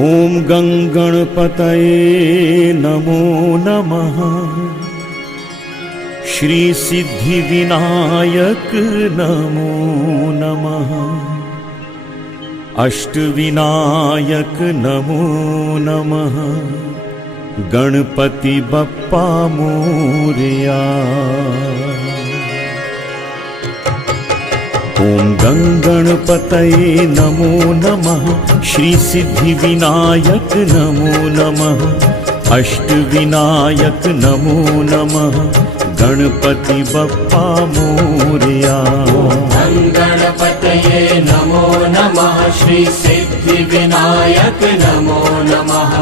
ओम गंगणपतये नमो नमः। श्री सिद्धि विनायक नमो नमः। अष्ट विनायक नमो नमः। गणपति बप्पा मोरया। ओम गंगणपतये नमो नमः। श्री सिद्धि विनायक नमो नमः। अष्ट विनायक नमो नमः। गणपति बप्पा मोरया। गणपतये नमो नमः। श्री सिद्धि विनायक नमो नमः।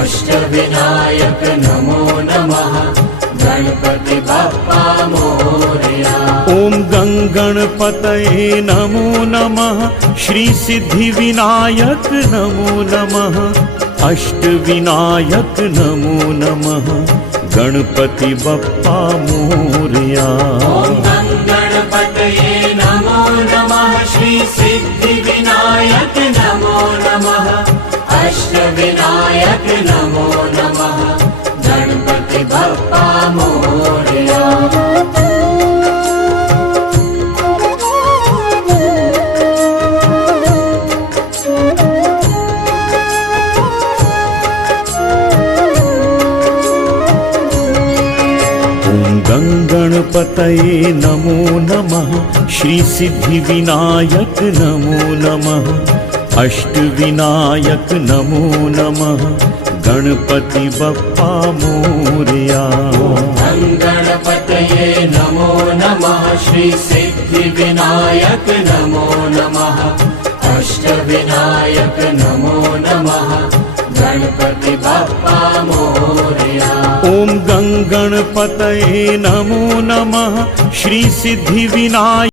अष्ट विनायक नमो नमः। गणपति बप्पा मोरया। ओम गंगणपतये नमो नमः। श्री सिद्धि विनायक नमो नमः। अष्ट विनायक नमो नमः। गणपति बप्पा मोरया। ओम गणपतये नमो नमः। श्री सिद्धि विनायक नमो नमः। अष्ट विनायक नमो नमः। गणपति बप्पा मोरया। गंगणपतये नमो नमः। श्री सिद्धि विनायक नमो नमः। अष्ट विनायक नमो नमः। गणपति बप्पा मोरया। गणपतये नमो नमः। श्री सिद्धि विनायक नमो नमः। अष्ट विनायक नमो नमः। गणपति बप्पा मोरया। ओम गंगणपतये नमो नमः। श्री सिद्धि विनायक